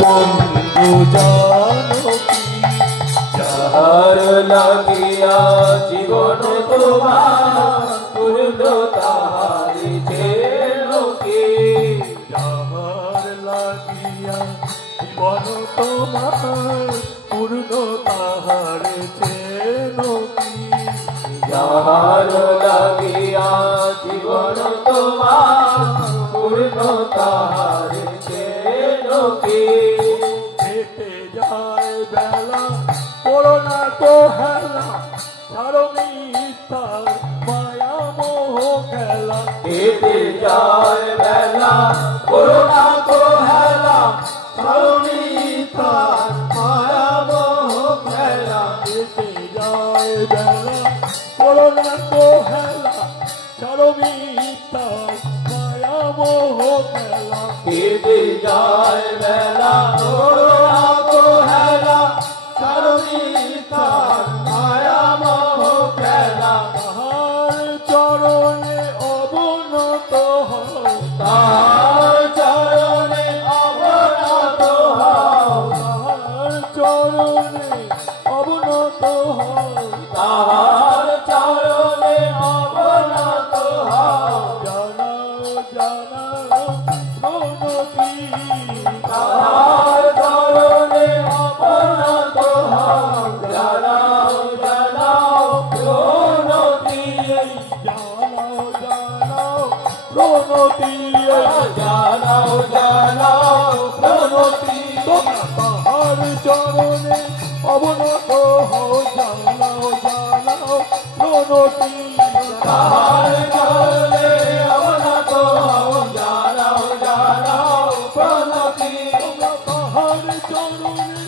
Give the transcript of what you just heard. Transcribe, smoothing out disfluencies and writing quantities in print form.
বন্ধু জানকী যাহার লাগিয়া জীবন তোমার পূর্ণ তাহারি যেন কি যাহার লাগিয়া জীবন তোমার পূর্ণ তাহার যেন কি যাহার লাগিয়া জীবন তোমার পূর্ণ তাহারি যেন কি কেটে যায় বেলা করোনা তো হেলা ছাড়ো মিথ্যার মায়া মোহ খেলা কেটে যায় বেলা করোনা তো হেলা ছাড়ো মিথ্যার মায়া মোহ খেলা কেটে যায় বেলা করোনা তো হেলা ছাড়ো মিথ্যার মায়া মোহ খেলা কেটে যায় বেলা করোনা তো হেলা ছাড়ো মিথ্যার মায়া মোহ খেলা তাহার চরণে অবনত হও তাহার চরণে অবনত হও তাহার চরণে অবনত হও তাহার চরণে অবনত হও জানাও জানাও প্রণতি তাহার চরণে অবনত হও জানাও জানাও প্রণতি জানাও জানাও প্রণতি জানাও জানাও প্রণতি তাহার চরণে অবনত হও জানাও জানাও প্রণতি তাহার চরণে অবনত হও জানাও জানাও প্রণতি তাহার চরণে